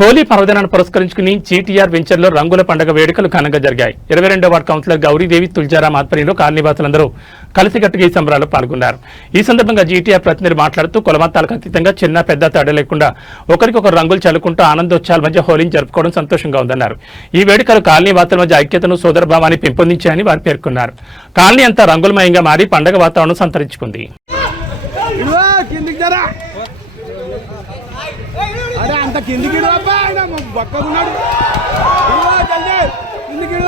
హోలీ పర్వదినాన్ని పురస్కరించుకుని జీటీఆర్ వెంచర్లో రంగుల పండుగ వేడుకలు ఘనంగా జరిగాయి. 22వ వార్డు కౌన్సిలర్ గౌరీదేవి తుల్జారాం ఆధ్వర్యంలో కాలనీవాసులందరూ కలిసికట్టుగా ఈ సంబరాల్లో పాల్గొన్నారు. ఈ సందర్భంగా జీటీఆర్ ప్రతినిధి మాట్లాడుతూ కులమతాలకు అతీతంగా చిన్న పెద్ద తేడా లేకుండా ఒకరికొకరు రంగులు చల్లుకుంటూ ఆనందోత్సాహాల మధ్య హోలీని జరుపుకోవడం సంతోషంగా ఉందన్నారు. ఈ వేడుకలు కాలనీవాసుల మధ్య ఐక్యతను సోదరభావాన్ని పెంపొందించాయని వారు పేర్కొన్నారు. కాలనీ అంతా రంగులమయంగా మారి పండుగ వాతావరణం సంతరించుకుంది. అరే అంత కిందికి ఆయన బక్కకున్నాడు కిందికి